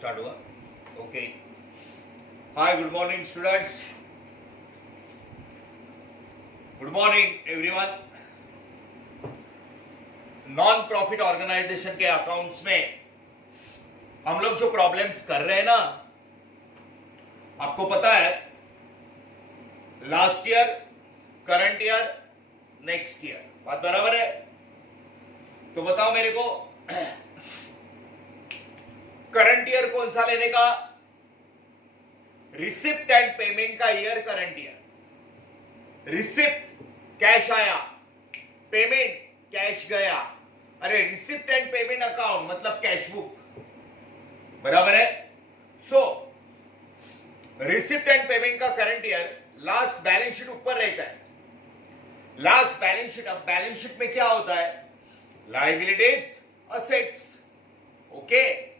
Start हुआ। Okay, hi, good morning students, good morning everyone. Non profit organisation के accounts में हम लोग जो प्रॉब्लम्स कर रहे हैं ना, आपको पता है last year, current year, next year, बात बराबर है? तो बताओ मेरे को करंट ईयर कौन सा लेने का? रिसिप्ट एंड पेमेंट का year current year. Receipt cash आया, पेमेंट कैश गया। अरे रिसिप्ट एंड पेमेंट अकाउंट मतलब कैश बुक, बराबर है? सो रिसिप्ट एंड पेमेंट का current year last balance sheet ऊपर रहता है। लास्ट बैलेंस शीट, अब बैलेंस शीट में क्या होता है? Liabilities, assets. ओके,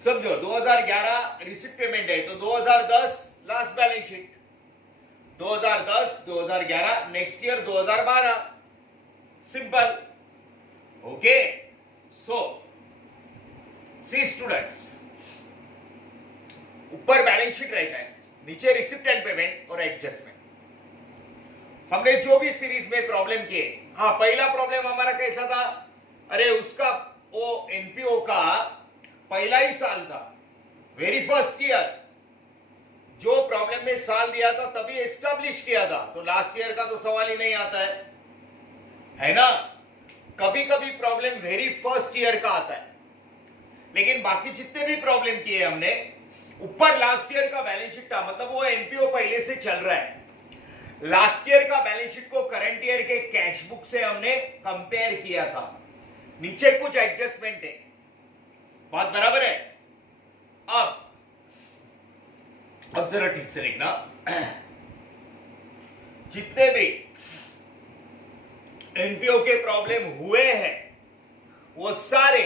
समझो 2011 रिसिप्ट पेमेंट है तो 2010 last balance sheet, 2010 2011, next year 2012, simple. Okay, so see students, ऊपर बैलेंस शीट रहता है, नीचे रिसिप्ट एंड पेमेंट और एडजस्टमेंट। हमने जो भी सीरीज में प्रॉब्लम किए, हाँ पहला प्रॉब्लम हमारा कैसा था? अरे उसका वो एनपीओ का पहला ही साल था, वेरी फर्स्ट ईयर। जो प्रॉब्लम में साल दिया था तभी एस्टैब्लिश किया था, तो लास्ट ईयर का तो सवाल ही नहीं आता है ना? कभी कभी प्रॉब्लम वेरी फर्स्ट ईयर का आता है, लेकिन बाकी जितने भी प्रॉब्लम किए हमने, ऊपर लास्ट ईयर का बैलेंस शीट था, मतलब वो एनपीओ पहले से चल रहा है। लास्ट ईयर का बैलेंस शीट को करंट ईयर के कैश बुक से हमने कंपेयर किया था, नीचे कुछ एडजस्टमेंट है, बात बराबर है? अब जरा ठीक से देखना, जितने भी एनपीओ के प्रॉब्लम हुए हैं वो सारे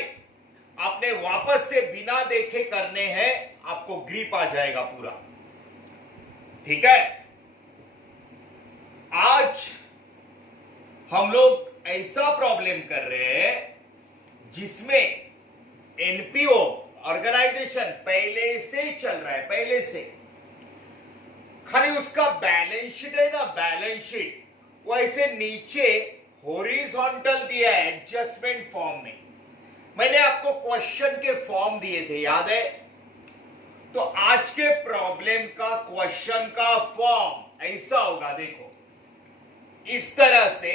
आपने वापस से बिना देखे करने हैं, आपको ग्रिप आ जाएगा पूरा, ठीक है? आज हम लोग ऐसा प्रॉब्लम कर रहे हैं जिसमें एनपीओ ऑर्गेनाइजेशन पहले से ही चल रहा है, पहले से, खाली उसका बैलेंस शीट है ना, बैलेंस शीट वो ऐसे नीचे हॉरिजॉन्टल दिया है एडजस्टमेंट फॉर्म में। मैंने आपको क्वेश्चन के फॉर्म दिए थे, याद है? तो आज के प्रॉब्लम का क्वेश्चन का फॉर्म ऐसा होगा, देखो इस तरह से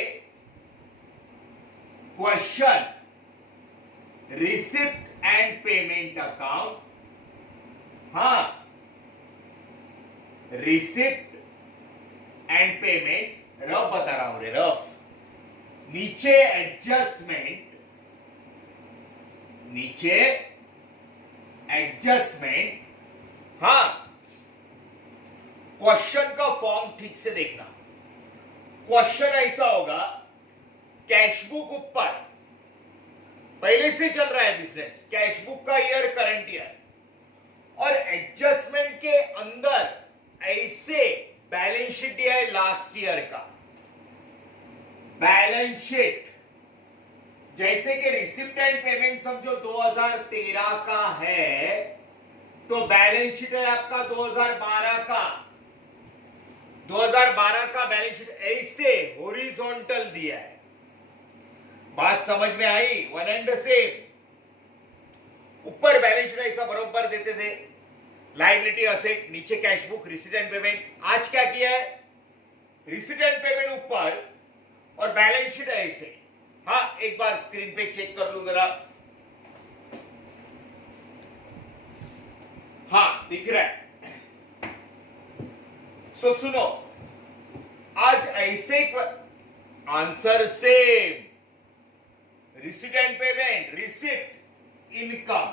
question, receipt and payment account, हाँ रिसिप्ट एंड पेमेंट, रफ बता रहा हूं रे, रफ। नीचे एडजस्टमेंट, नीचे एडजस्टमेंट, हाँ। क्वेश्चन का फॉर्म ठीक से देखना। क्वेश्चन ऐसा होगा, कैश बुक ऊपर, पहले से चल रहा है बिजनेस, कैश बुक का ईयर करंट ईयर, और एडजस्टमेंट के अंदर ऐसे बैलेंस शीट दिया है लास्ट ईयर का। बैलेंस शीट जैसे कि रिसिप्ट एंड पेमेंट समझो 2013 का है, तो बैलेंस शीट है आपका 2012 का। 2012 का बैलेंस शीट ऐसे हॉरिजॉन्टल दिया है, बात समझ में आई? One and same. ऊपर बैलेंस शीट ऐसा बरोबर देते थे, लायबिलिटी, असेट, नीचे cash book, receipt and payment. आज क्या किया है? रिसीट एंड पेमेंट ऊपर और बैलेंस शीट ऐसे। हाँ, एक बार स्क्रीन पे चेक कर लू जरा, हाँ दिख रहा है। सो सुनो, आज ऐसे answer same, receipt and payment, receipt income,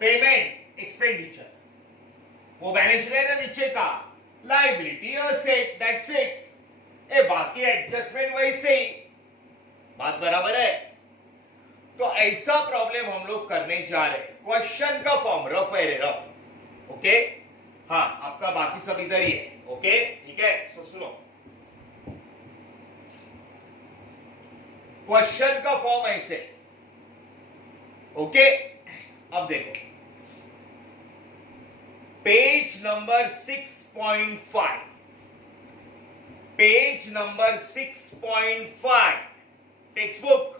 payment expenditure, वो बैलेंस शीट है ना नीचे का, लायबिलिटी, असेट, दैट्स इट। बाकी एडजस्टमेंट वैसे ही, बात बराबर है? तो ऐसा प्रॉब्लम हम लोग करने जा रहे हैं। क्वेश्चन का फॉर्म रफ है रे, रफ। ओके, हाँ आपका बाकी सब इधर ही है। ओके, ठीक है? सो सुनो, क्वेश्चन का फॉर्म ऐसे, ओके? अब देखो page number 6.5, page number 6.5 text book,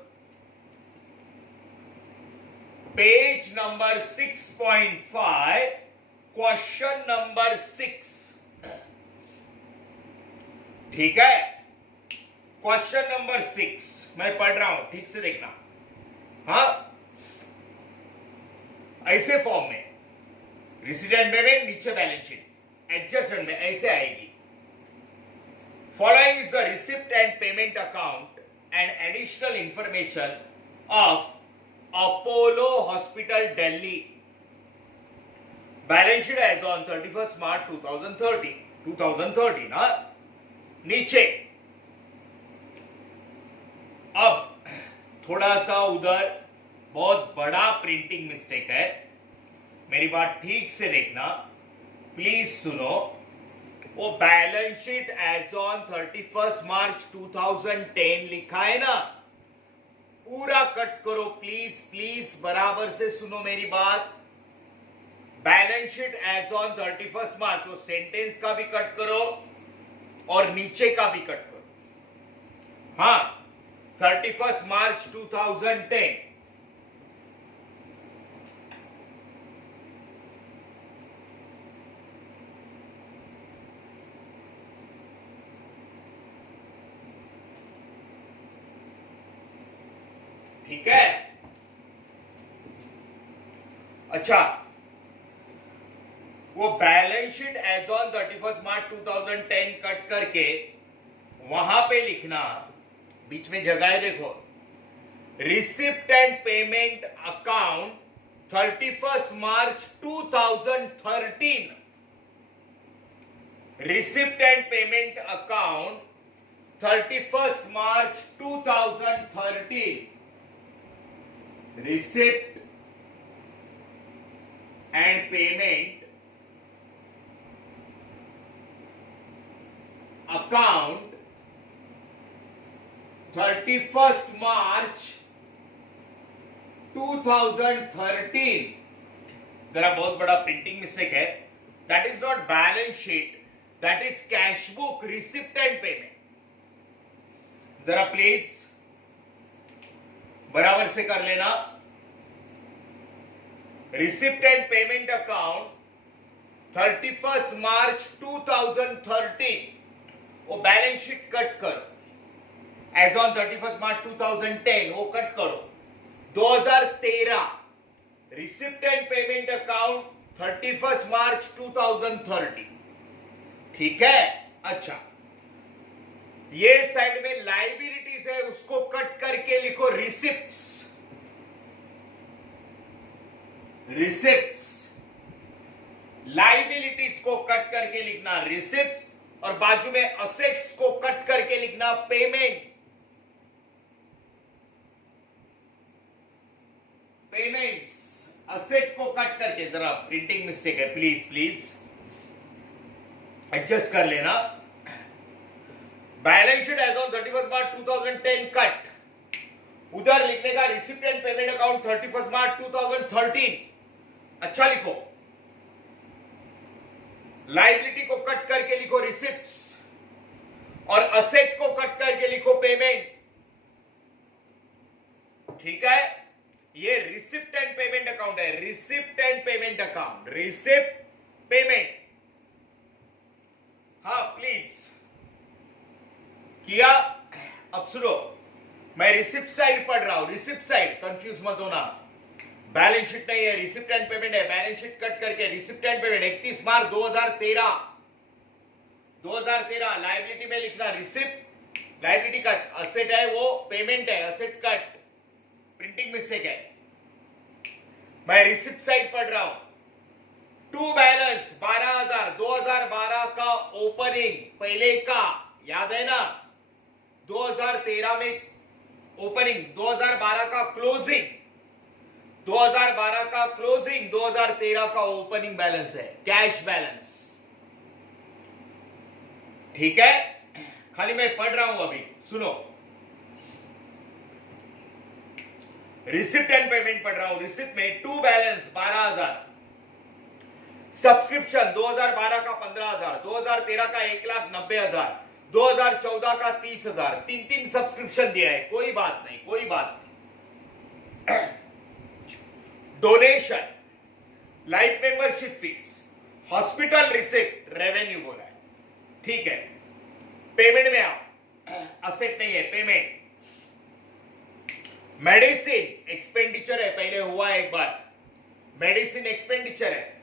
page number 6.5 question number 6। ठीक है, क्वेश्चन नंबर 6 मैं पढ़ रहा हूं, ठीक से देखना। हाँ, ऐसे फॉर्म में रेसिडेंट पेमेंट नीचे बैलेंस शीट, एडजस्टमेंट में ऐसे आएगी। Following is the receipt and payment account and additional information of Apollo hospital Delhi, balance sheet as on 31 March 2030 ना नीचे। अब थोड़ा सा उधर बहुत बड़ा प्रिंटिंग मिस्टेक है, मेरी बात ठीक से देखना, प्लीज सुनो। वो balance sheet as on 31 March 2010 लिखा है ना, पूरा कट करो प्लीज, प्लीज बराबर से सुनो मेरी बात। बैलेंस शीट एज ऑन 31 मार्च, वो सेंटेंस का भी कट करो और नीचे का भी कट करो। हाँ, 31 मार्च 2010। ठीक है, अच्छा, वो balance sheet as on 31 March 2010 cut करके वहां पे लिखना, बीच में जगह है देखो, receipt and payment account 31 March 2013, receipt and payment account 31 March 2013, receipt and payment account 31 March 2013। जरा बहुत बड़ा प्रिंटिंग मिस्टेक है, that is not balance sheet, that is cash book, receipt and payment. जरा प्लीज बराबर से कर लेना। Receipt and payment account 31 March 2013, वो बैलेंस शीट कट करो, एज ऑन 31 मार्च 2010 वो कट करो। 2013 receipt and payment account 31 March 2013। ठीक है, अच्छा, ये साइड में लाइबिलिटीज है, उसको कट करके लिखो रिसिप्ट्स, रिसिप्ट्स। लाइबिलिटीज को कट करके लिखना रिसिप्ट्स, और बाजू में असेट्स को कट करके लिखना पेमेंट, पेमेंट्स। असेट को कट करके, जरा प्रिंटिंग मिस्टेक है, प्लीज प्लीज एडजस्ट कर लेना। Balance sheet as on 31 March 2010 cut, उधर लिखने का receipt and payment account 31 March 2013। अच्छा लिखो, लाइबिलिटी को कट करके लिखो रिसिप्ट्स, और असेट को कट करके लिखो पेमेंट। ठीक है, ये रिसिप्ट एंड पेमेंट अकाउंट है, receipt and payment account, receipt payment. हाँ प्लीज किया। अब सुनो, मैं रिसिप्ट साइड पढ़ रहा हूं, रिसिप्ट साइड, कंफ्यूज मत होना। बैलेंस शीट नहीं है, रिसिप्ट एंड पेमेंट है। बैलेंस शीट कट करके receipt and payment 31 March 2013 liability में लिखना रिसिप्ट, लाइबिलिटी कट, असेट है वो पेमेंट है, असेट कट, प्रिंटिंग मिस्टेक है। मैं रिसिप्ट साइड पढ़ रहा हूं। टू बैलेंस 12,000, 2012 का ओपनिंग पहले का, याद है ना, 2013 में ओपनिंग, 2012 का क्लोजिंग, 2012 का क्लोजिंग, 2013 का ओपनिंग बैलेंस है, कैश बैलेंस। ठीक है, खाली मैं पढ़ रहा हूं अभी, सुनो। रिसिप्ट एंड पेमेंट पढ़ रहा हूं। रिसिप्ट में टू बैलेंस 12,000, सब्सक्रिप्शन 2012 का 15,000, 2013 का 1,90,000, 2014 का 30,000, तीन तीन सब्सक्रिप्शन दिया है। कोई बात नहीं, कोई बात नहीं। Donation, life membership fees, hospital receipt, revenue बोला है, ठीक है। पेमेंट में आप असेट नहीं है, पेमेंट। मेडिसिन एक्सपेंडिचर है, पहले हुआ है एक बार, मेडिसिन एक्सपेंडिचर है।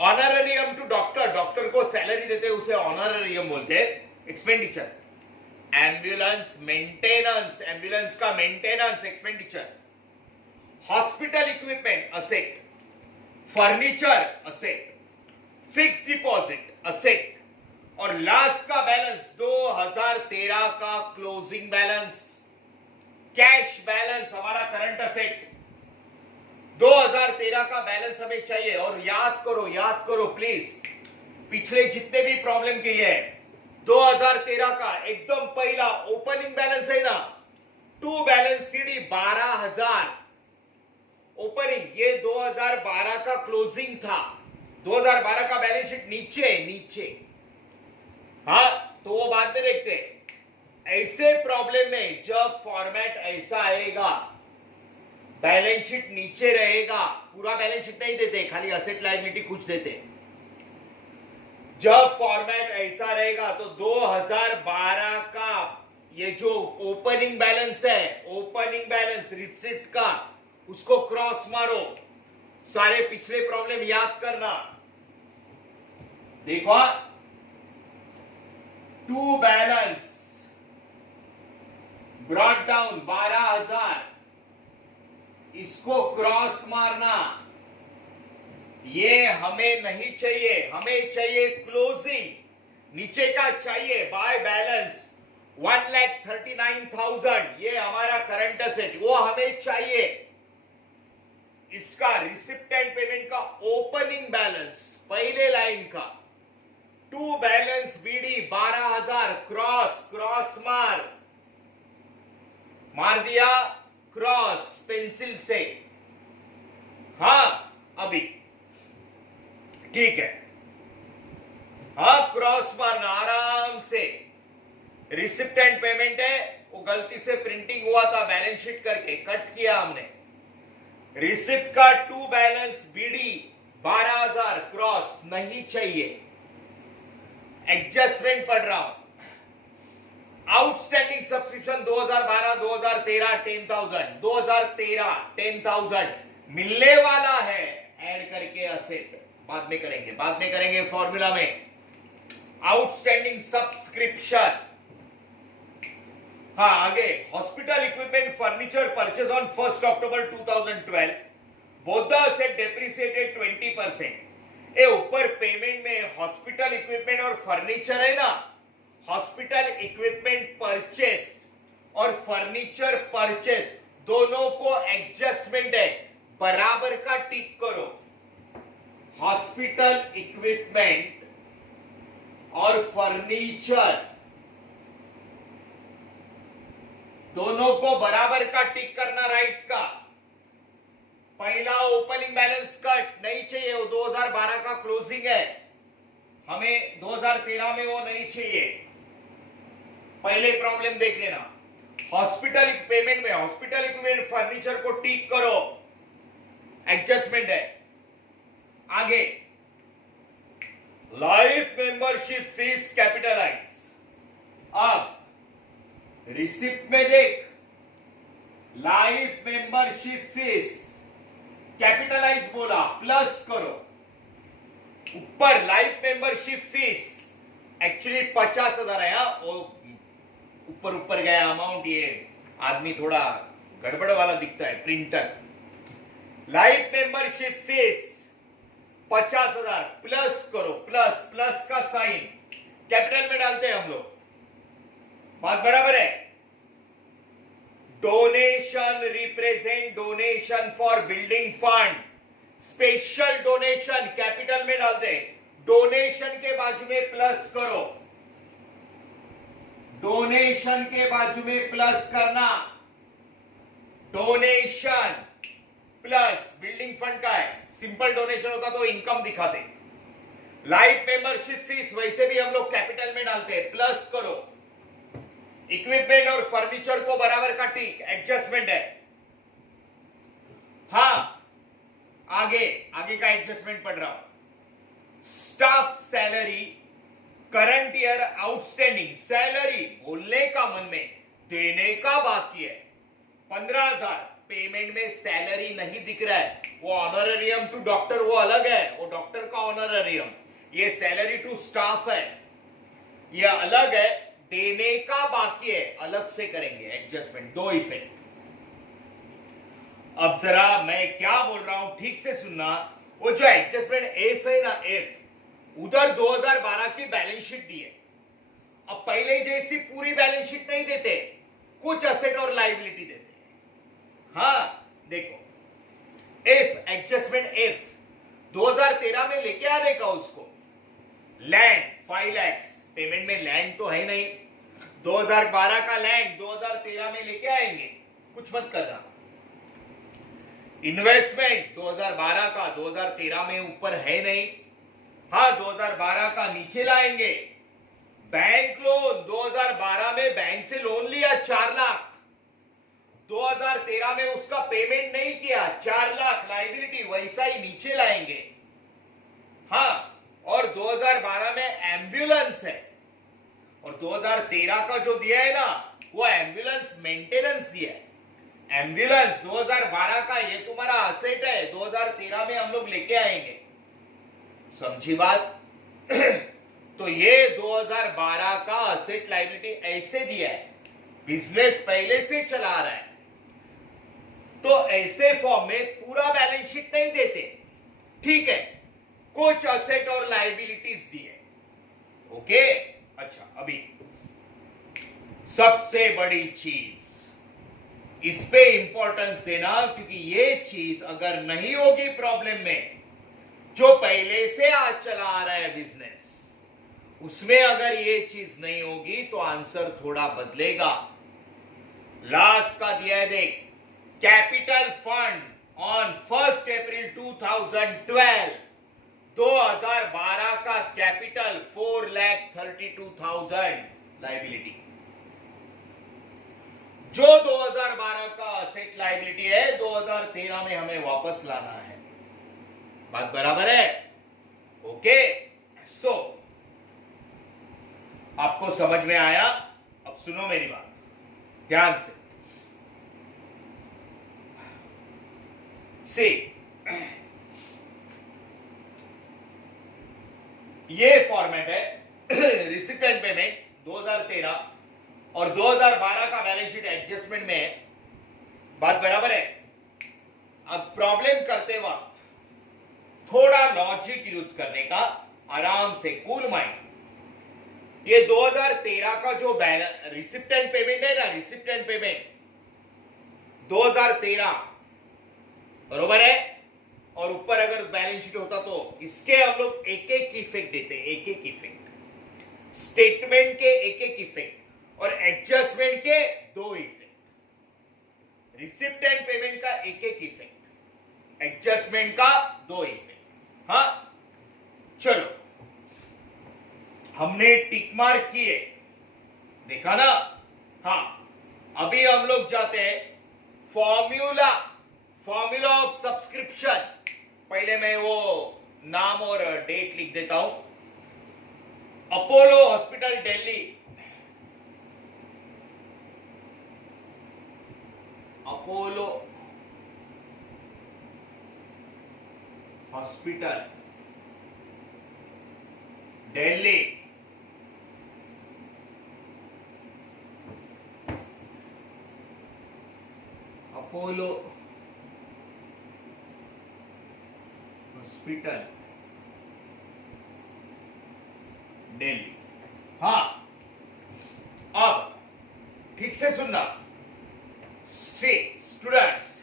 ऑनरेरियम टू डॉक्टर, डॉक्टर को सैलरी देते हैं उसे ऑनरेरियम बोलते हैं, एक्सपेंडिचर। एम्बुलेंस मेंटेनेंस, एम्बुलेंस का maintenance expenditure. Hospital equipment asset, furniture asset, fix deposit asset, और लास्ट का बैलेंस 2013 का क्लोजिंग बैलेंस, कैश बैलेंस, हमारा करंट असेट। 2013 का बैलेंस हमें चाहिए। और याद करो प्लीज, पिछले जितने भी प्रॉब्लम किए हैं 2013 का एकदम पहला ओपनिंग बैलेंस है ना, टू बैलेंस सीडी 12,000 ओपनिंग, ये 2012 का क्लोजिंग था। 2012 का बैलेंस शीट नीचे, हाँ, तो वो बात में देखते हैं। ऐसे प्रॉब्लम में जब फॉर्मेट ऐसा आएगा, बैलेंस शीट नीचे रहेगा, पूरा बैलेंस शीट नहीं देते, खाली असेट लायबिलिटी कुछ देते। जब फॉर्मेट ऐसा रहेगा तो 2012 का ये जो ओपनिंग बैलेंस है, ओपनिंग बैलेंस रिसिप्ट का, उसको क्रॉस मारो। सारे पिछले प्रॉब्लम याद करना। देखो, टू बैलेंस ब्रॉट डाउन 12,000, इसको क्रॉस मारना, ये हमें नहीं चाहिए, हमें चाहिए क्लोजिंग। नीचे का चाहिए बाय बैलेंस 1,39,000, ये हमारा करंट असेट, वो हमें चाहिए। इसका रिसिप्ट एंड पेमेंट का ओपनिंग बैलेंस पहले लाइन का, टू बैलेंस बीडी 12,000, क्रॉस मार दिया, क्रॉस पेंसिल से, हाँ अभी ठीक है, हाँ क्रॉस मारना आराम से। रिसिप्ट एंड पेमेंट है, वो गलती से प्रिंटिंग हुआ था, बैलेंस शीट करके कट किया हमने। रिसिप्ट का टू बैलेंस बीडी 12,000 क्रॉस नहीं चाहिए। एडजस्टमेंट पढ़ रहा हूं। आउटस्टैंडिंग सब्सक्रिप्शन 2012 2013 10,000, 2013 10,000 मिलने वाला है, ऐड करके असेट बाद में करेंगे फॉर्मूला में। आउटस्टैंडिंग सब्सक्रिप्शन, हाँ आगे, hospital equipment furniture purchase on 1 October 2012, both the asset depreciated 20%। ए ऊपर पेमेंट में हॉस्पिटल इक्विपमेंट और फर्नीचर है ना, हॉस्पिटल इक्विपमेंट परचेस और फर्नीचर परचेस दोनों को एडजस्टमेंट है, बराबर का टिक करो। हॉस्पिटल इक्विपमेंट और फर्नीचर दोनों को बराबर का टिक करना, राइट का। पहला ओपनिंग बैलेंस कट नहीं चाहिए, वो 2012 का क्लोजिंग है, हमें 2013 में वो नहीं चाहिए। पहले प्रॉब्लम देख लेना। हॉस्पिटल पेमेंट में हॉस्पिटल इक्विपमेंट फर्नीचर को टिक करो, एडजस्टमेंट है। आगे, लाइफ मेंबरशिप फीस कैपिटलाइज। अब रिसिप्ट में देख, लाइफ मेंबरशिप फीस कैपिटलाइज बोला, प्लस करो। ऊपर लाइफ मेंबरशिप फीस एक्चुअली 50,000 है, ऊपर गया अमाउंट, ये आदमी थोड़ा गड़बड़ वाला दिखता है printer. Life membership fee 50,000 plus करो, प्लस का साइन कैपिटल में डालते हैं हम लोग, बात बराबर है। Donation represent donation for building fund, special donation capital में डालते हैं, डोनेशन के बाजू में प्लस करो। डोनेशन के बाजू में प्लस करना, डोनेशन प्लस बिल्डिंग फंड का है, सिंपल डोनेशन होता तो इनकम दिखाते। लाइफ मेंबरशिप फीस वैसे भी हम लोग कैपिटल में डालते हैं, प्लस करो। इक्विपमेंट और फर्नीचर को बराबर का टिक, एडजस्टमेंट है। हाँ, आगे का एडजस्टमेंट पढ़ रहा हूं। Staff salary current year outstanding, salary बोलने का मन में, देने का बाकी है 15,000, पेमेंट में सैलरी नहीं दिख रहा है। वो ऑनरेरियम टू डॉक्टर वो अलग है, वो डॉक्टर का ऑनरेरियम, ये सैलरी टू स्टाफ है, ये अलग है। देने का बाकी है, अलग से करेंगे एडजस्टमेंट, दो इफेक्ट। अब जरा मैं क्या बोल रहा हूं ठीक से सुनना। वो जो एडजस्टमेंट एफ है ना, एफ, उधर 2012 की बैलेंस शीट दी है। अब पहले जैसी पूरी बैलेंस शीट नहीं देते, कुछ असेट और लायबिलिटी देते हैं। हाँ देखो, एफ, एडजस्टमेंट एफ 2013 में लेके आने का उसको, लैंड 5 लाख, पेमेंट में लैंड तो है नहीं, 2012 का लैंड 2013 में लेके आएंगे, कुछ मत करना। इन्वेस्टमेंट 2012 का 2013 में ऊपर है नहीं, हाँ 2012 का नीचे लाएंगे। बैंक लोन 2012 में बैंक से लोन लिया 4 लाख, 2013 में उसका पेमेंट नहीं किया, 4 लाख लायबिलिटी वैसा ही नीचे लाएंगे। हाँ, और 2012 में एम्बुलेंस है, और 2013 का जो दिया है ना, वो एम्बुलेंस मेंटेनेंस दिया है। एम्बुलेंस 2012 का ये तुम्हारा असेट है, 2013 में हम लोग लेके आएंगे, समझी बात? तो ये 2012 का असेट लायबिलिटी ऐसे दिया है, बिजनेस पहले से चला रहा है, तो ऐसे फॉर्म में पूरा बैलेंस शीट नहीं देते, ठीक है, कुछ असेट और लायबिलिटीज दिए। ओके, अच्छा, अभी सबसे बड़ी चीज, इस पे इंपॉर्टेंस देना, क्योंकि ये चीज अगर नहीं होगी प्रॉब्लम में, जो पहले से आज चला आ रहा है बिजनेस, उसमें अगर ये चीज नहीं होगी तो आंसर थोड़ा बदलेगा। लास्ट का दिया है देख, कैपिटल फंड ऑन 1 अप्रैल 2012, 2012 का कैपिटल 4,32,000 लायबिलिटी, जो 2012 का असेट लायबिलिटी है 2013 में हमें वापस लाना है। बात बराबर है? ओके, सो आपको समझ में आया? अब सुनो मेरी बात ध्यान से। सी, ये फॉर्मेट है रिसिपेंट पेमेंट 2013 और 2012 का बैलेंस शीट एडजस्टमेंट में। बात बराबर है? अब प्रॉब्लम करते वक्त थोड़ा लॉजिक यूज करने का, आराम से, कूल माइंड। ये 2013 का जो रिसिप्टेंट पेमेंट है ना, रिसिप्टेंट पेमेंट 2013 बरोबर है, और ऊपर अगर बैलेंस शीट होता तो इसके हम लोग एक एक इफेक्ट देते, एक एक इफेक्ट, स्टेटमेंट के एक एक इफेक्ट और एडजस्टमेंट के 2 इफेक्ट, रिसिप्टेंट पेमेंट का एक एक इफेक्ट, एडजस्टमेंट का 2 इफेक्ट। हाँ चलो, हमने टिक मार्क किए, देखा ना? हाँ, अभी हम लोग जाते हैं फॉर्मूला ऑफ सब्सक्रिप्शन। पहले मैं वो नाम और डेट लिख देता हूं। Apollo hospital Delhi, Apollo hospital Delhi, Apollo hospital Delhi. हाँ, अब ठीक से सुनना। सी स्टूडेंट्स,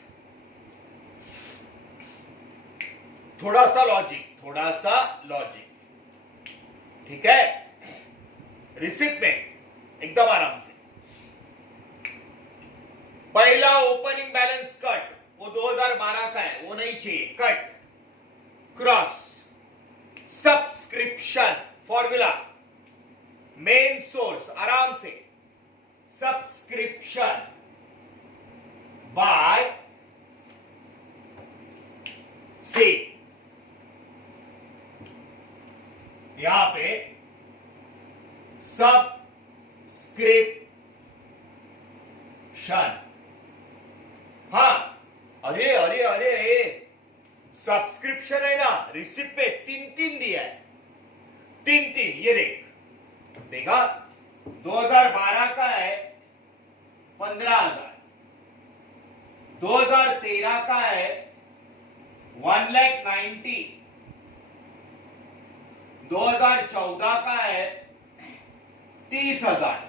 थोड़ा सा लॉजिक, ठीक है? रिसिप्ट में एकदम आराम से। पहला ओपनिंग बैलेंस कट, वो 2012 का है, वो नहीं चाहिए, cut. Cross subscription formula, main source, आराम से, सब्सक्रिप्शन बाय सी, यहां पे सब्सक्रिप्शन। हाँ, अरे अरे अरे सब्सक्रिप्शन है ना, रिसिप्ट पे 3 दिया है, 3, ये देखा 2012 का है 15,000, 2013 का है 1,90,000, 2014 का है 30,000।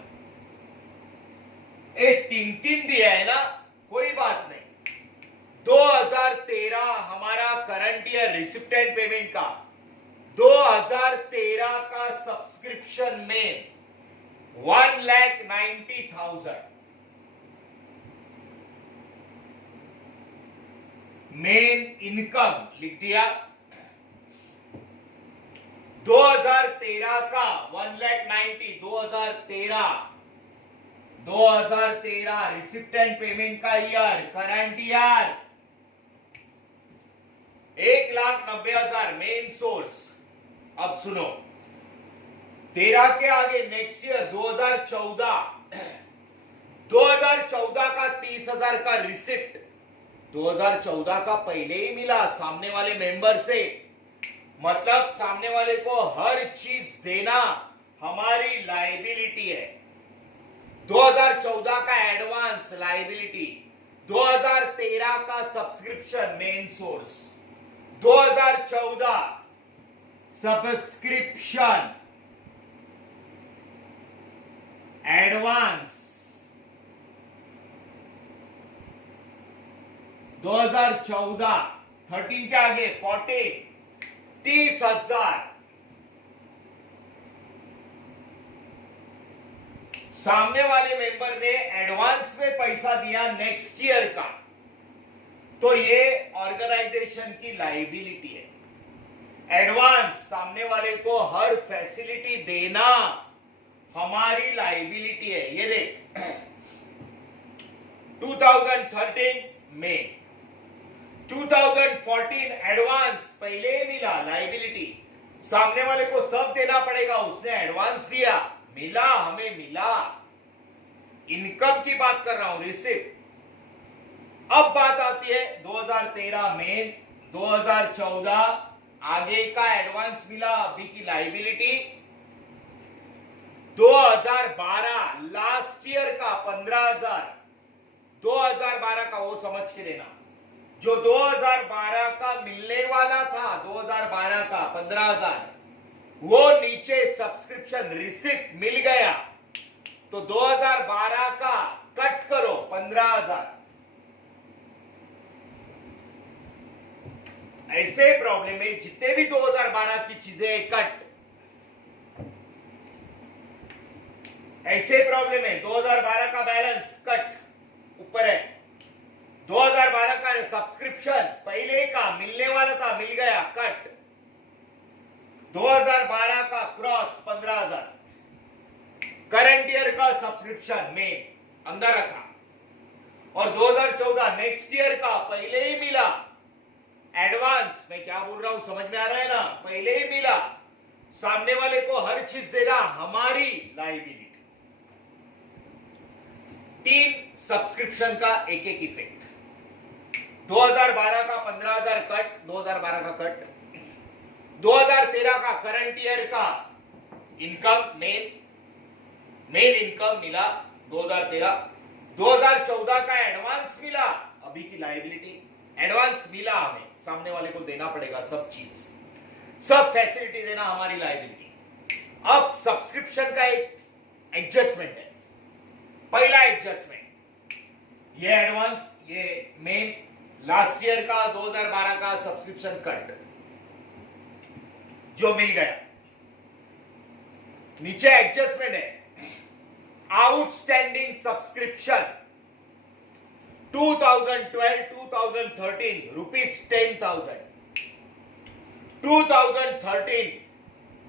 3 दिया है ना, कोई बात नहीं। 2013 हमारा current year receipt and payment का, 2013 का सब्सक्रिप्शन में 1,90,000 मेन इनकम लिख दिया। 2013 का 1,90,000, 2013 रिसिप्ट एंड पेमेंट का year, current year 1,90,000 main source. अब सुनो, 13 के आगे नेक्स्ट ईयर 2014, 2014 का 30,000 का रिसिप्ट 2014 का पहले ही मिला सामने वाले मेंबर से, मतलब सामने वाले को हर चीज देना हमारी लायबिलिटी है। 2014 का एडवांस लायबिलिटी, 2013 का subscription main source, 2014 subscription advance, 2014 13 के आगे 14 30,000 सामने वाले मेंबर ने एडवांस में पैसा दिया नेक्स्ट ईयर का, तो ये ऑर्गेनाइजेशन की लायबिलिटी है। एडवांस सामने वाले को हर फैसिलिटी देना हमारी लायबिलिटी है। ये देख 2013 में, 2014 एडवांस पहले ही मिला, लायबिलिटी सामने वाले को सब देना पड़ेगा, उसने एडवांस दिया, मिला, हमें मिला। इनकम की बात कर रहा हूं, रिसिप्ट। अब बात आती है 2013 में, 2014 आगे का एडवांस मिला, अभी की लायबिलिटी। 2012 लास्ट ईयर का 15,000, 2012 का वो समझ के देना, जो 2012 का मिलने वाला था, 2012 का 15,000, वो नीचे सब्सक्रिप्शन रिसिप्ट मिल गया, तो 2012 का कट करो 15,000। ऐसे प्रॉब्लम में जितने भी 2012 की चीजें कट, ऐसे प्रॉब्लम है 2012 का बैलेंस कट ऊपर है, 2012 का सब्सक्रिप्शन पहले का मिलने वाला था, मिल गया, कट। 2012 का क्रॉस 15,000 करंट ईयर का सब्सक्रिप्शन में अंदर रखा, और 2014 नेक्स्ट ईयर का पहले ही मिला, एडवांस। मैं क्या बोल रहा हूं, समझ में आ रहा है ना, पहले ही मिला, सामने वाले को हर चीज देना हमारी लायबिलिटी। 3 सब्सक्रिप्शन का एक एक इफेक्ट, 2012 का 15,000 कट, 2012 का कट, 2013 का करंट ईयर का इनकम मेन इनकम मिला 2013, 2014 का एडवांस मिला, अभी की लायबिलिटी। एडवांस मिला, हमें सामने वाले को देना पड़ेगा सब चीज, सब फैसिलिटी देना हमारी लायबिलिटी। अब सब्सक्रिप्शन का एक एडजस्टमेंट है, पहला एडजस्टमेंट, ये एडवांस, ये मेन, लास्ट ईयर का 2012 का सब्सक्रिप्शन कट जो मिल गया, नीचे एडजस्टमेंट है आउटस्टैंडिंग सब्सक्रिप्शन 2012-2013 रुपीज 10,000,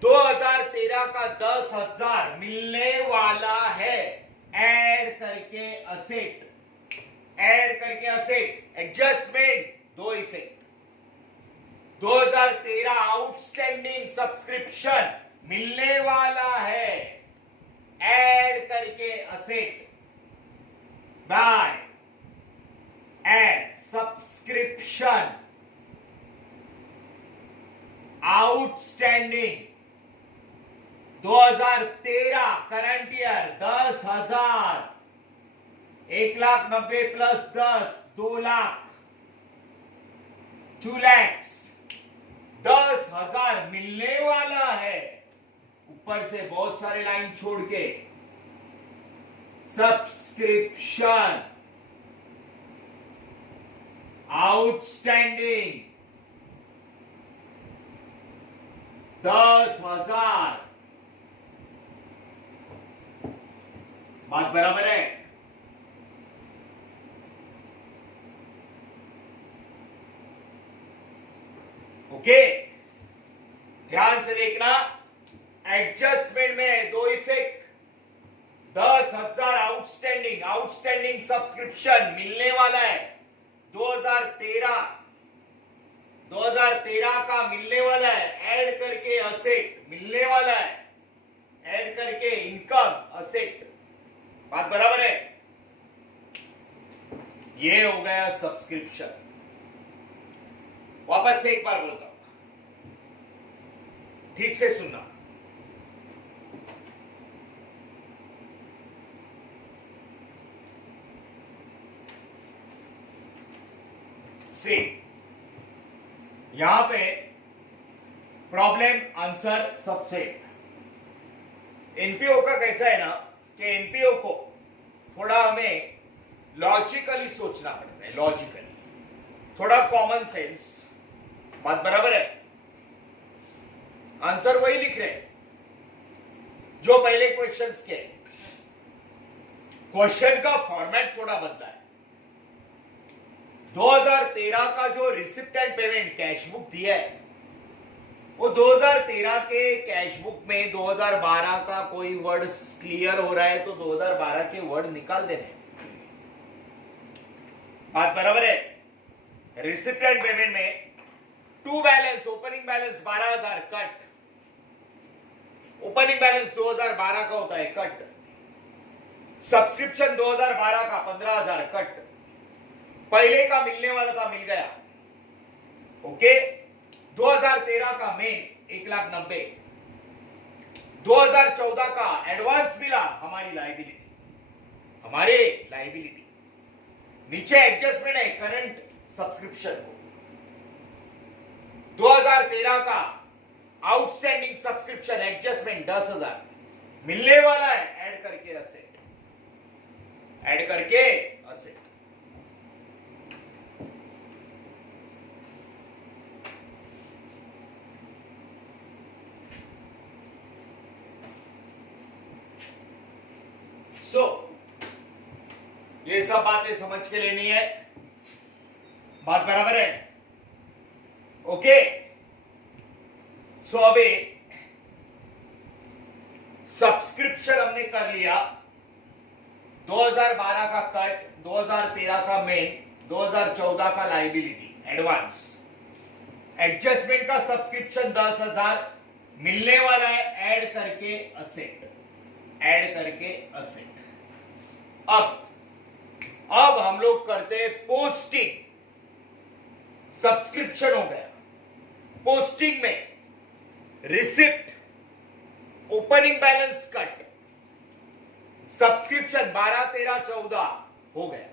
2013 का 10,000 मिलने वाला है ऐड करके असेट एडजस्टमेंट, दो इफेक्ट। 2013 आउटस्टैंडिंग सब्सक्रिप्शन मिलने वाला है ऐड करके asset by add subscription outstanding 2013 current year 10,000, 1,90,000 plus 10 2,00,000, 2 lakhs, 10,000 मिलने वाला है। ऊपर से बहुत सारे लाइन छोड़ के सब्सक्रिप्शन आउटस्टैंडिंग 10,000, बात बराबर है? ओके, ध्यान से देखना। एडजस्टमेंट में दो इफेक्ट, 10,000 आउटस्टैंडिंग सब्सक्रिप्शन मिलने वाला है 2013 का मिलने वाला है ऐड करके असेट मिलने वाला है ऐड करके इनकम असेट, बात बराबर है? ये हो गया सब्सक्रिप्शन। वापस से एक बार बोलता हूं, ठीक से सुनना। सी, यहां पे प्रॉब्लम आंसर सबसेट। एनपीओ का कैसा है ना कि एनपीओ को थोड़ा हमें लॉजिकली सोचना पड़ता है, लॉजिकली, थोड़ा कॉमन सेंस, बात बराबर है? आंसर वही लिख रहे जो पहले क्वेश्चंस के, क्वेश्चन का फॉर्मेट थोड़ा बदला है। 2013 का जो receipt and payment cash book दिया है वो 2013 के कैश बुक में 2012 का कोई वर्ड क्लियर हो रहा है तो 2012 के वर्ड निकाल देने, बात बराबर है? रिसिप्ट एंड पेमेंट में to balance, opening balance 12,000 cut, opening balance 2012 का होता है कट, सब्सक्रिप्शन 2012 का 15,000 कट, पहले का मिलने वाला था मिल गया, ओके। 2013 का मेन 1,90,000, 2014 का एडवांस मिला हमारी लायबिलिटी, नीचे एडजस्टमेंट है करंट सब्सक्रिप्शन को, 2013 का आउटस्टैंडिंग सब्सक्रिप्शन एडजस्टमेंट 10,000 मिलने वाला है ऐड करके असेट। ये सब बातें समझ के लेनी है, बात बराबर है? ओके, अभी सब्सक्रिप्शन हमने कर लिया, 2012 का कट, 2013 का मेन, 2014 का लायबिलिटी एडवांस, एडजस्टमेंट का सब्सक्रिप्शन 10,000 मिलने वाला है ऐड करके असेट। अब हम लोग करते हैं पोस्टिंग। सब्सक्रिप्शन हो गया, पोस्टिंग में receipt, opening balance cut, subscription 12, 13, 14 हो गया,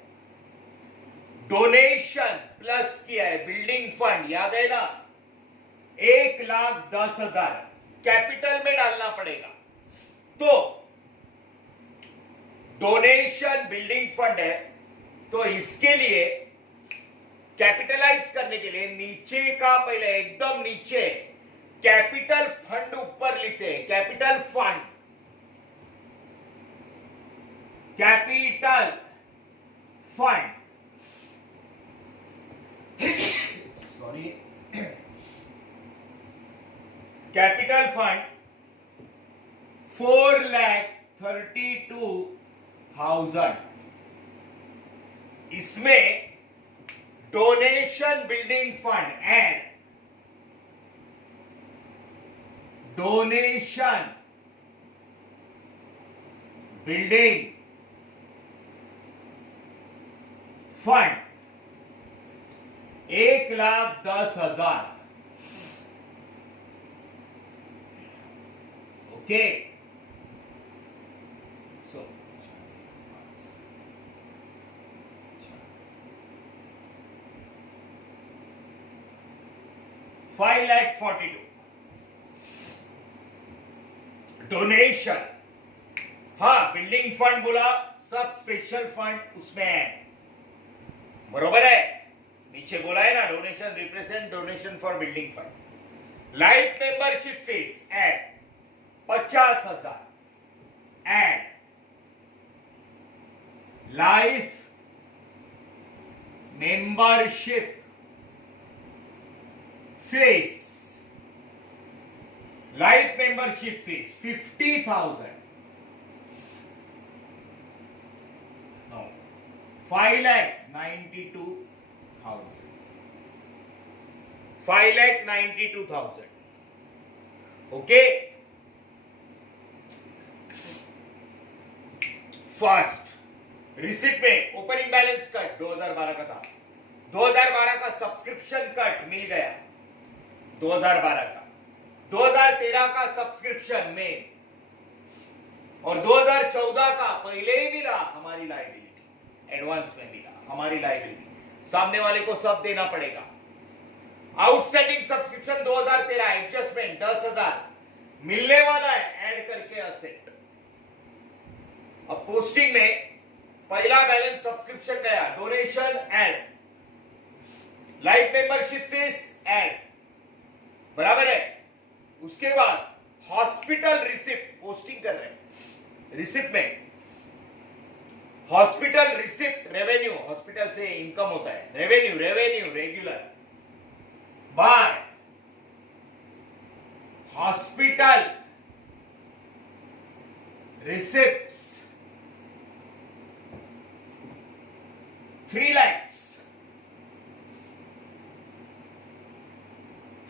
डोनेशन प्लस किया है, बिल्डिंग फंड याद है ना, 1,10,000 कैपिटल में डालना पड़ेगा। तो डोनेशन बिल्डिंग फंड है तो इसके लिए कैपिटलाइज करने के लिए नीचे का पहले एकदम नीचे कैपिटल फंड ऊपर लिखते हैं, capital fund capital fund, sorry, capital fund 4,32,000, इसमें donation building fund and donation building fund 1,10,000, okay. So 5,42,000 donation, हाँ बिल्डिंग फंड बोला, सब स्पेशल फंड उसमें है, बरोबर है। नीचे बोला है ना, donation represent donation for building fund. Life membership fee at 50,000 and life membership fee, life membership fee 50,000, no 5,92,000, 5,92,000, okay. First receipt में ओपनिंग बैलेंस कट 2012 का था, 2012 का सब्सक्रिप्शन कट मिल गया 2012 का, 2013 का सब्सक्रिप्शन में, और 2014 का पहले ही मिला हमारी लायबिलिटी, एडवांस में मिला हमारी लायबिलिटी, सामने वाले को सब देना पड़ेगा। आउटस्टैंडिंग सब्सक्रिप्शन 2013 एडजस्टमेंट 10,000 मिलने वाला है, ऐड करके असेट। अब पोस्टिंग में पहला बैलेंस सब्सक्रिप्शन गया, donation add, life membership fees add, बराबर है। उसके बाद हॉस्पिटल रिसिप्ट पोस्टिंग कर रहे हैं, रिसिप्ट में हॉस्पिटल रिसिप्ट रेवेन्यू, हॉस्पिटल से इनकम होता है, revenue regular bye hospital receipts 3 lakhs,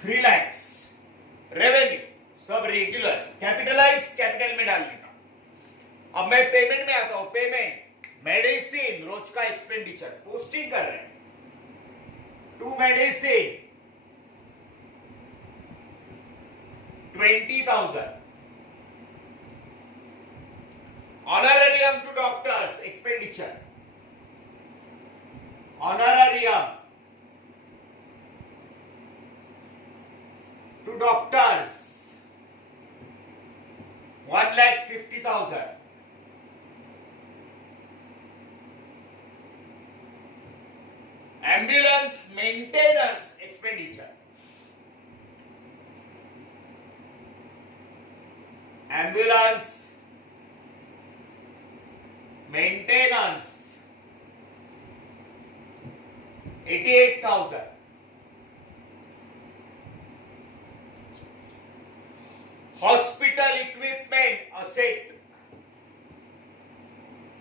3 lakhs revenue, सब रेगुलर, कैपिटलाइज कैपिटल में डालने का। अब मैं पेमेंट में आता हूं, पेमेंट मेडिसिन रोज का एक्सपेंडिचर पोस्टिंग कर रहे हैं, to medicine 20,000, honorarium to doctors expenditure, honorarium to doctors 1,50,000, ambulance maintenance expenditure, ambulance maintenance 88,000, hospital equipment asset,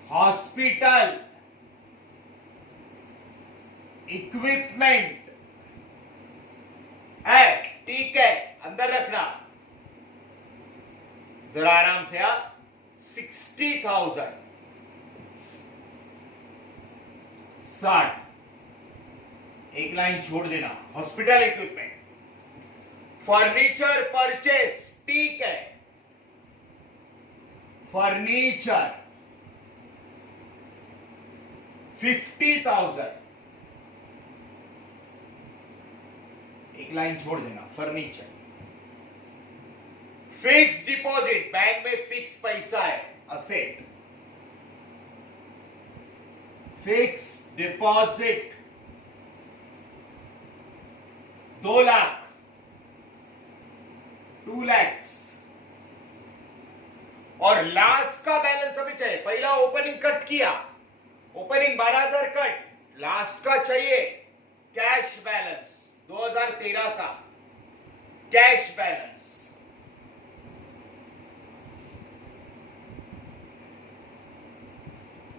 hospital equipment है, ठीक है, अंदर रखना जरा आराम से, 60,000, 60, एक लाइन छोड़ देना, हॉस्पिटल इक्विपमेंट, फर्नीचर परचेस, ठीक है, फर्नीचर 50,000, एक लाइन छोड़ देना, फर्नीचर। फिक्स डिपॉजिट, बैंक में फिक्स पैसा है, asset, fix deposit 2 lakh, 2 lakhs, और लास्ट का बैलेंस अभी चाहिए। पहला ओपनिंग कट किया, ओपनिंग 12,000 कट, लास्ट का चाहिए कैश बैलेंस 2013 का कैश बैलेंस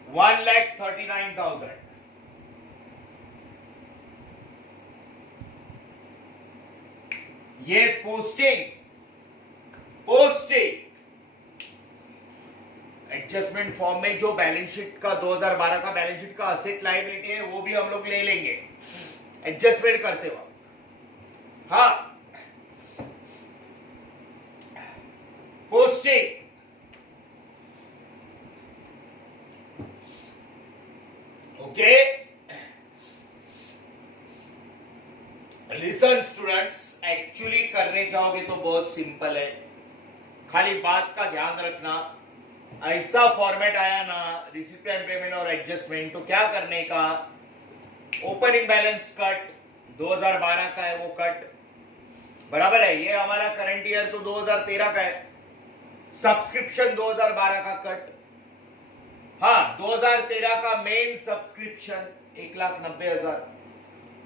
1,39,000। ये पोस्टिंग एडजस्टमेंट फॉर्म में जो बैलेंस शीट का 2012 का बैलेंस शीट का असेट लायबिलिटी है वो भी हम लोग ले लेंगे एडजस्टमेंट करते वक्त। हाँ, posting okay. Listen students, actually करने जाओगे तो बहुत सिंपल है, खाली बात का ध्यान रखना। ऐसा फॉर्मेट आया ना रिसिप्ट एंड पेमेंट और एडजस्टमेंट, तो क्या करने का, ओपनिंग बैलेंस कट 2012 का है वो कट, बराबर है। ये हमारा करंट ईयर तो 2013 का है, सब्सक्रिप्शन 2012 का कट। हाँ, 2013 का मेन सब्सक्रिप्शन 1,90,000,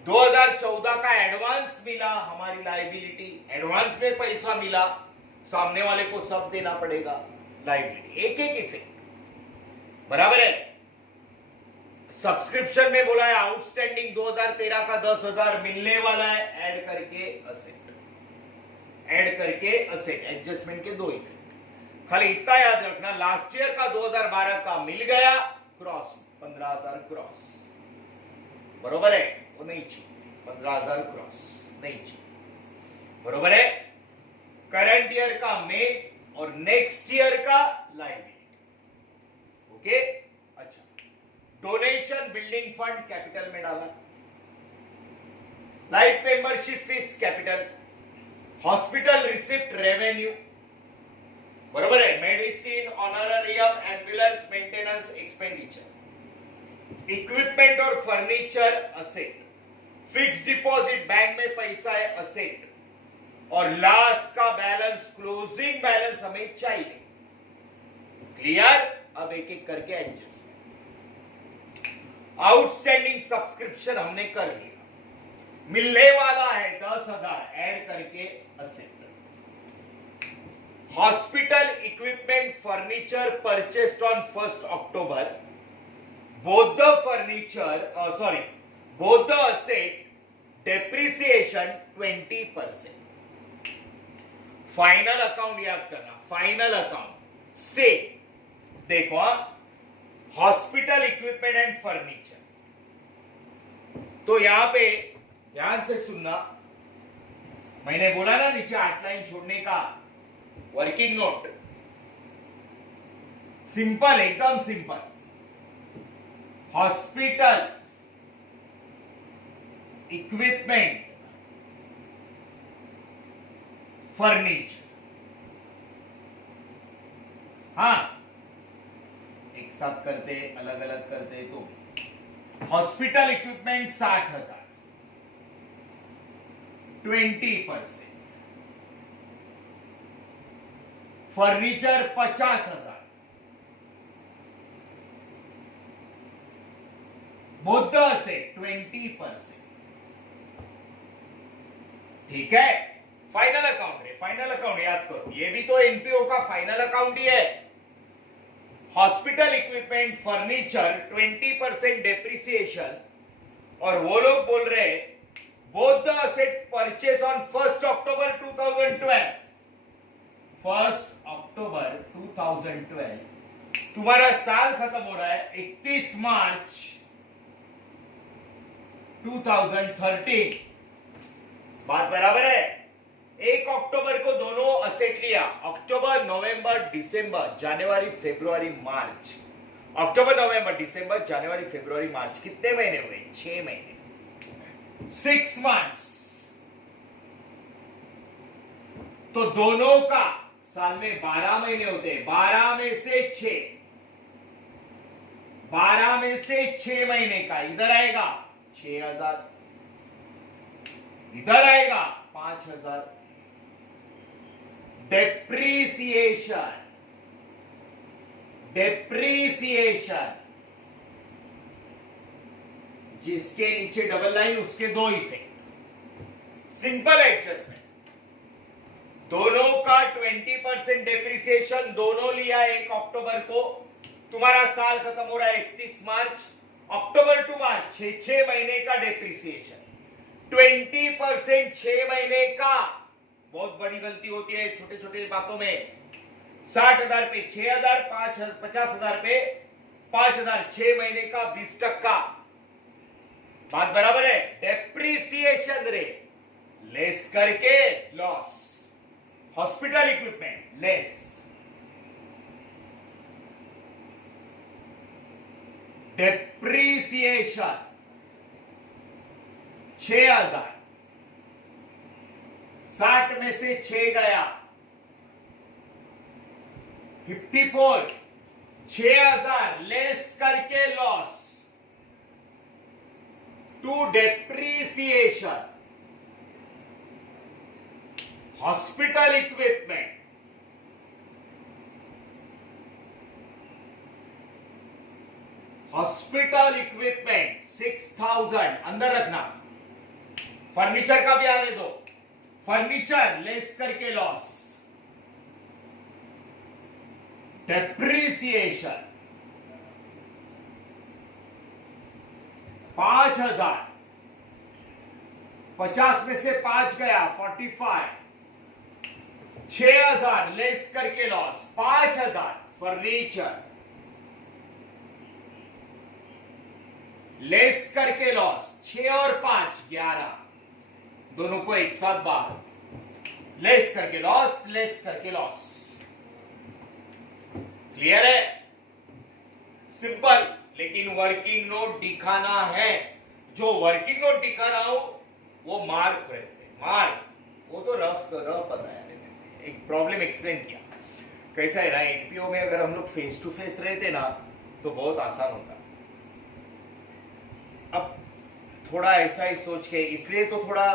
2014 का एडवांस मिला, हमारी लायबिलिटी एडवांस में पैसा मिला, सामने वाले को सब देना पड़ेगा लायबिलिटी, एक एक इफेक्ट, बराबर है। सब्सक्रिप्शन में बोला है आउटस्टैंडिंग 2013 का 10,000 मिलने वाला है, ऐड करके असेट, एडजस्टमेंट के दो इफेक्ट। खाली इतना याद रखना, लास्ट ईयर का 2012 का मिल गया, क्रॉस 15,000 क्रॉस, बरोबर है, वो नहीं चाहिए, 15,000 क्रॉस नहीं चाहिए, बरोबर है। करंट ईयर का मेन और नेक्स्ट ईयर का लायबिलिटी, ओके। अच्छा, डोनेशन बिल्डिंग फंड कैपिटल में डाला, life membership fee capital, hospital receipt revenue, बरोबर है, medicine honorarium ambulance maintenance expenditure, equipment और furniture asset, fix deposit bank में पैसा है असेट, और लास्ट का बैलेंस क्लोजिंग बैलेंस हमें चाहिए। क्लियर? अब एक एक करके एडजस्टमेंट। आउटस्टैंडिंग सब्सक्रिप्शन हमने कर लिया, मिलने वाला है 10,000, ऐड करके asset. Hospital equipment furniture purchased on 1st October, both the asset depreciation 20%। Final account याद करना, फाइनल अकाउंट से देखो, हॉस्पिटल इक्विपमेंट एंड फर्नीचर, तो यहां पे ध्यान से सुनना, मैंने बोला ना नीचे आउटलाइन छोड़ने का, वर्किंग नोट, सिंपल, एकदम सिंपल। हॉस्पिटल इक्विपमेंट फर्नीचर, हाँ, एक साथ करते अलग अलग करते तो हॉस्पिटल इक्विपमेंट 60,000, 20%, फर्नीचर 50,000, बोध से 20%, ठीक है। फाइनल अकाउंट है, फाइनल अकाउंट याद करो, ये भी तो एनपीओ का फाइनल अकाउंट ही है। हॉस्पिटल इक्विपमेंट फर्नीचर 20% डेप्रिसिएशन, और वो लोग बोल रहे both the asset purchase on 1st October 2012, 1st October 2012, तुम्हारा साल खत्म हो रहा है 31 मार्च 2013, बात बराबर है। 1 अक्टूबर को दोनों असेट लिया, अक्टूबर नवंबर दिसंबर जनवरी फरवरी मार्च, अक्टूबर नवंबर दिसंबर जनवरी फरवरी मार्च, कितने महीने हुए? 6 महीने, 6 मंथ्स। तो दोनों का साल में 12 महीने होते हैं, 12 में से 6, 12 में से 6 महीने का इधर आएगा 6,000, इधर आएगा 5,000। डेप्रीसिएशन डेप्रीसिएशन, जिसके नीचे डबल लाइन उसके दो इफेक्ट, सिंपल एडजस्टमेंट। दोनों का 20% डेप्रीसिएशन, दोनों लिया 1 अक्टूबर को, तुम्हारा साल खत्म हो रहा है 31 मार्च, अक्टूबर टू मार्च 6 महीने का डेप्रीसिएशन, 20% 6 महीने का। बहुत बड़ी गलती होती है छोटे छोटे बातों में। 60,000 पे 6,000, 50,000 पे 5,000, 6 महीने का 20%। बात बराबर है। डेप्रीसिएशन रे लेस करके loss, hospital equipment less, depreciation 6,000, 60 में से 6 गया 54, 6,000 लेस करके loss to depreciation, hospital equipment, hospital equipment 6,000 अंदर रखना। फर्नीचर का भी आने दो, फर्नीचर लेस करके लॉस, डेप्रीसिएशन 5,000, 50 में से 5 गया 45, 6,000 लेस करके लॉस 5,000, फर्नीचर लेस करके लॉस 6 और 5 11, दोनों को एक साथ बाहर, लेस करके लॉस, लेस करके लॉस। क्लियर है? सिंपल, लेकिन वर्किंग नोट दिखाना है। जो वर्किंग नोट दिखाना हो वो मार्क रहते, मार्क, वो तो रफ बताया मैंने, एक प्रॉब्लम एक्सप्लेन किया। कैसा है ना, एनपीओ में अगर हम लोग फेस टू फेस रहते ना तो बहुत आसान होता। अब थोड़ा ऐसा ही सोच के, इसलिए तो थोड़ा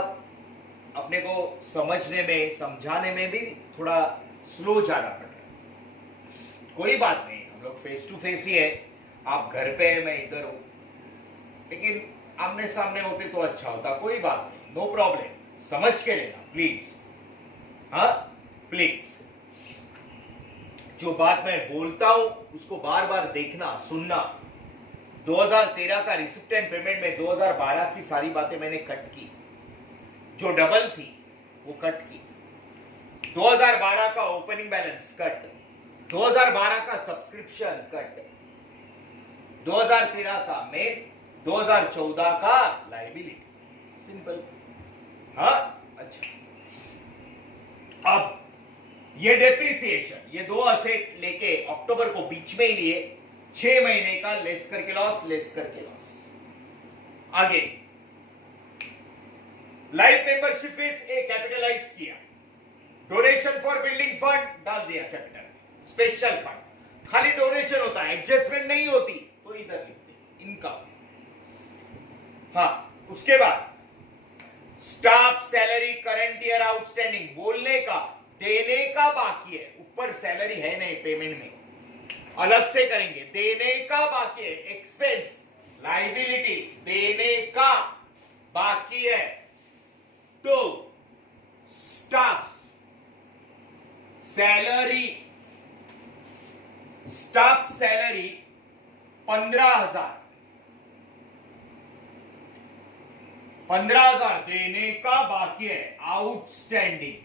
अपने को समझने में, समझाने में भी थोड़ा स्लो जाना पड़ रहा है। कोई बात नहीं, हम लोग फेस टू फेस ही है, आप घर पे है, मैं इधर हूं, लेकिन आमने सामने होते तो अच्छा होता। कोई बात नहीं, नो प्रॉब्लम, समझ के लेना प्लीज, हाँ प्लीज। जो बात मैं बोलता हूं उसको बार बार देखना, सुनना। 2013 का रिसिप्ट एंड पेमेंट में 2012 की सारी बातें मैंने कट की, जो डबल थी वो कट की। 2012 का ओपनिंग बैलेंस कट, 2012 का सब्सक्रिप्शन कट, 2013 का मेन, 2014 का लायबिलिटी। सिंपल, हाँ अच्छा। अब ये डेप्रीसिएशन, ये दो असेट लेके अक्टूबर को बीच में ही लिए, 6 महीने का लेस करके लॉस, लेस करके लॉस। आगे लाइफ मेंबरशिप फीस ए कैपिटलाइज किया, डोनेशन फॉर बिल्डिंग फंड डाल दिया कैपिटल, स्पेशल फंड खाली डोनेशन होता है, एडजस्टमेंट नहीं होती तो इधर लिखते इनकम। हाँ, उसके बाद staff salary current year outstanding, बोलने का, देने का बाकी है, ऊपर सैलरी है नहीं पेमेंट में, अलग से करेंगे। देने का बाकी है, एक्सपेंस लायबिलिटी, देने का बाकी है तो स्टाफ सैलरी, स्टाफ सैलरी 15,000, 15,000 देने का बाकी है, आउटस्टैंडिंग।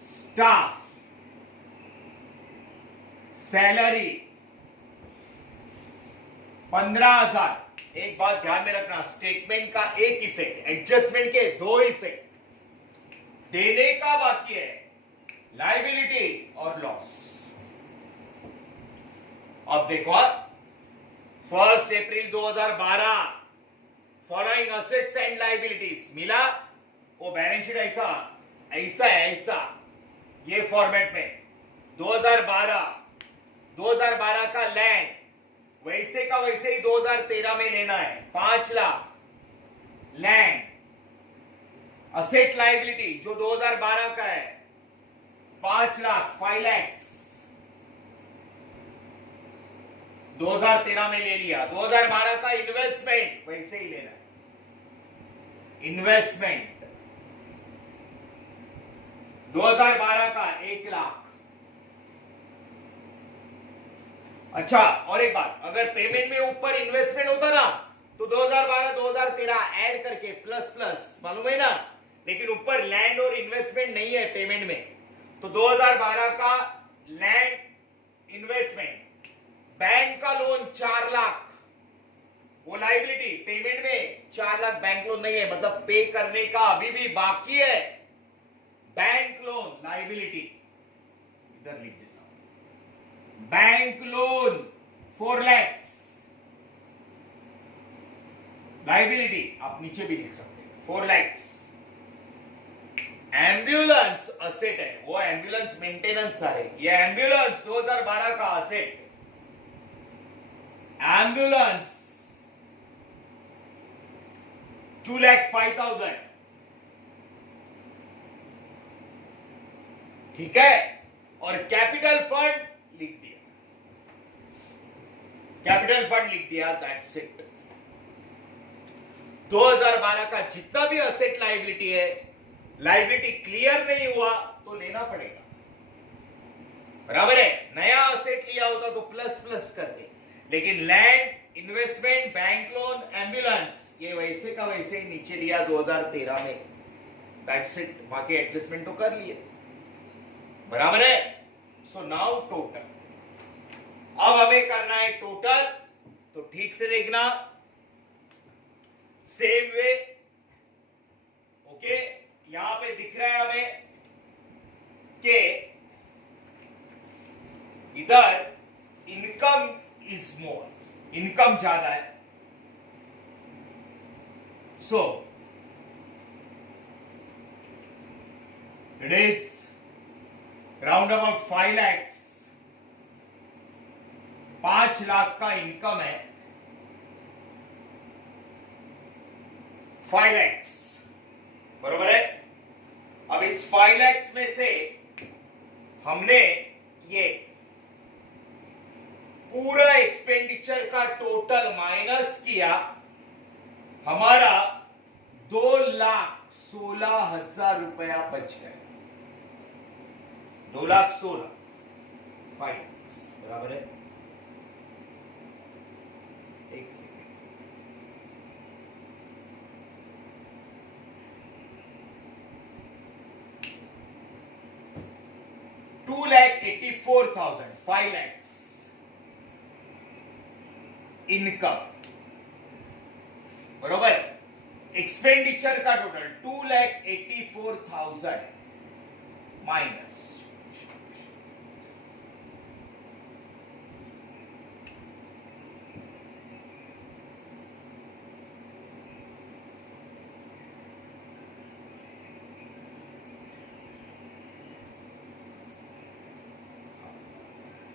Staff salary 15,000। एक बात ध्यान में रखना, स्टेटमेंट का एक इफेक्ट, एडजस्टमेंट के दो इफेक्ट। देने का बाकी है लायबिलिटी और लॉस। अब देखो 1 अप्रैल 2012 फॉलोइंग असेट्स एंड लायबिलिटीज मिला, वो बैलेंस शीट ऐसा ऐसा है, ऐसा ये फॉर्मेट में 2012 का लैंड वैसे का वैसे ही 2013 में लेना है, 5 लाख लैंड। असेट लायबिलिटी जो 2012 का है 5 लाख, 5 लैक्स। 2013 में ले लिया। 2012 का इन्वेस्टमेंट वैसे ही लेना है, इन्वेस्टमेंट 2012 का 1 लाख। अच्छा, और एक बात, अगर पेमेंट में ऊपर इन्वेस्टमेंट होता ना तो 2012 2013 ऐड करके प्लस प्लस, मालूम है ना, लेकिन ऊपर लैंड और इन्वेस्टमेंट नहीं है पेमेंट में, तो 2012 का लैंड इन्वेस्टमेंट, बैंक का लोन 4 लाख, वो लाइबिलिटी, पेमेंट में 4 लाख बैंक लोन नहीं है, मतलब पे करने का अभी भी बाकी है, बैंक लोन लाइबिलिटी इधर लिख देता हूं, बैंक लोन 4 लाख लाइबिलिटी, आप नीचे भी लिख सकते हैं 4 लाख। एम्बुलेंस असेट है, वो एम्बुलेंस मेंटेनेंस था रे, ये एम्बुलेंस 2012 का असेट, एम्बुलेंस 2,05,000, ठीक है। और कैपिटल फंड लिख दिया, कैपिटल फंड लिख दिया, दैट्स इट। 2012 का जितना भी असेट लाइबिलिटी है, लाइबिलिटी क्लियर नहीं हुआ तो लेना पड़ेगा, बराबर है। नया असेट लिया होता तो प्लस प्लस करते, लेकिन land, investment, bank loan, ambulance, ये वैसे का वैसे ही नीचे लिया 2013 में, दैट्स इट। बाकी एडजस्टमेंट तो कर लिए, बराबर है। सो नाउ टोटल, अब हमें करना है टोटल, तो ठीक से देखना, सेम वे, ओके। यहां पे दिख रहा है हमें कि इधर इनकम इज मोर, इनकम ज्यादा है, so it is round about 5 lakh, 5 lakh का इनकम है, 5 लाख, बरोबर है। अब इस 5 लाख में से हमने ये पूरा एक्सपेंडिचर का टोटल माइनस किया, हमारा 2,16,000 रुपया बच गया, 2,16,000, 5 लाख, बराबर है। एक सेकेंड, 2,84,000, 5 lakhs इनकम, बरोबर। एक्सपेंडिचर का टोटल 2,84,000 माइनस,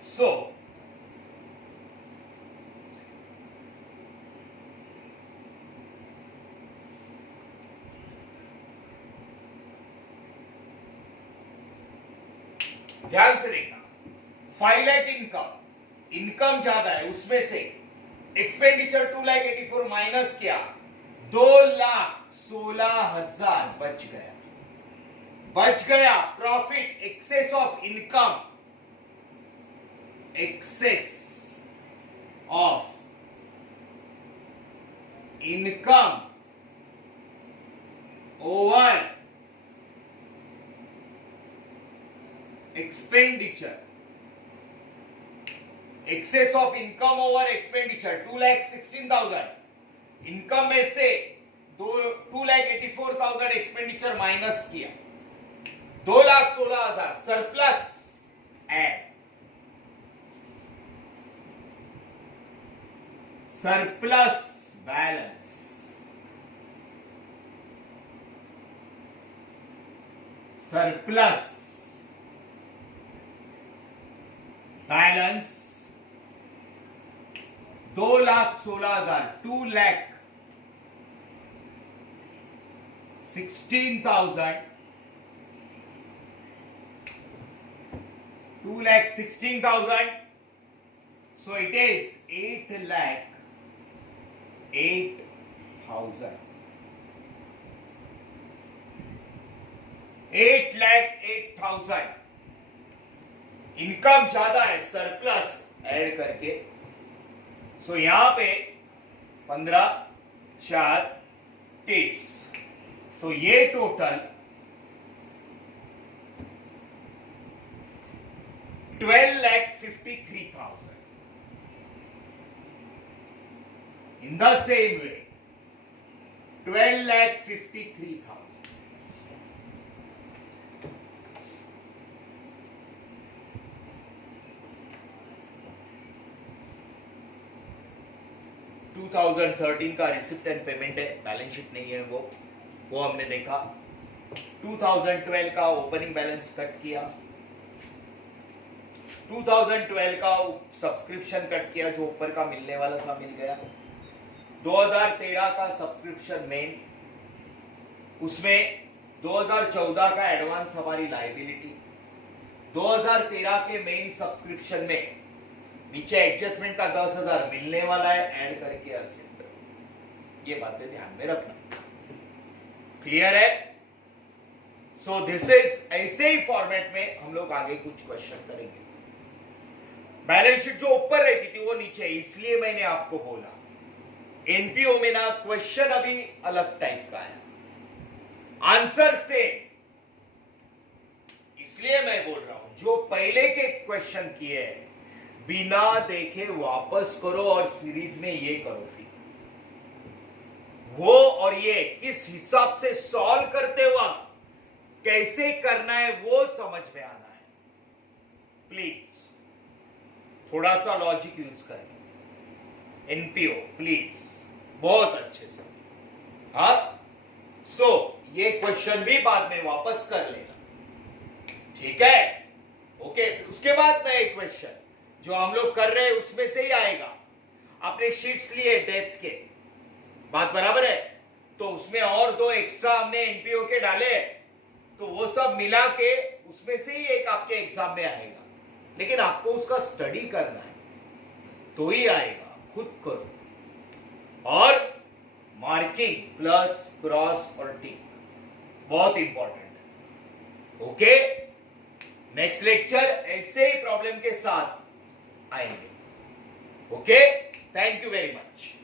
सो ध्यान से देखना, 5 लाख इनकम, इनकम ज्यादा है, उसमें से एक्सपेंडिचर 2,84,000 माइनस किया, 2,16,000 बच गया, बच गया। Profit excess of income, excess of income over expenditure, excess of income over expenditure 2,16,000, income में से 2,84,000 एक्सपेंडिचर माइनस किया, 2,16,000 surplus add, surplus balance, surplus balance 2,16,000, 2,16,000, 2,16,000, So it is 8,08,000. 8,08,000 income ज्यादा है, सरप्लस ऐड करके। सो यहां पे 15, 4, 30, तो ये total 12,53,000। In the same way, 12,53,000. 2013 का रिसिप्ट एंड पेमेंट है, बैलेंस शीट नहीं है वो हमने देखा। 2012 का ओपनिंग बैलेंस कट किया, 2012 का सब्सक्रिप्शन कट किया, जो ऊपर का मिलने वाला था मिल गया। 2013 का सब्सक्रिप्शन मेन, उसमें 2014 का एडवांस हमारी लायबिलिटी, 2013 के मेन सब्सक्रिप्शन में नीचे एडजस्टमेंट का 10,000 मिलने वाला है, ऐड करके असेट। ये बातें ध्यान में रखना। क्लियर है? सो दिस इज, ऐसे ही फॉर्मेट में हम लोग आगे कुछ क्वेश्चन करेंगे। बैलेंस शीट जो ऊपर रहती थी वो नीचे, इसलिए मैंने आपको बोला एनपीओ में ना क्वेश्चन अभी अलग टाइप का है, आंसर सेम। इसलिए मैं बोल रहा हूं जो पहले के क्वेश्चन किए हैं बिना देखे वापस करो और सीरीज में ये करो, फिर वो और ये किस हिसाब से सॉल्व करते वक्त कैसे करना है वो समझ में आना है। प्लीज थोड़ा सा लॉजिक यूज करें। एनपीओ प्लीज बहुत अच्छे से। हाँ, सो ये क्वेश्चन भी बाद में वापस कर लेना, ठीक है? ओके, उसके बाद नए क्वेश्चन जो हम लोग कर रहे हैं उसमें से ही आएगा। आपने शीट्स लिए डेथ के, बात बराबर है? तो उसमें और 2 एक्स्ट्रा हमने एनपीओ के डाले, तो वो सब मिला के उसमें से ही एक आपके एग्जाम में आएगा। लेकिन आपको उसका स्टडी करना है तो ही आएगा, खुद करो। और मार्किंग प्लस क्रॉस और टिक बहुत इंपॉर्टेंट है। ओके, नेक्स्ट लेक्चर ऐसे ही प्रॉब्लम के साथ आएंगे। Okay, thank you very much.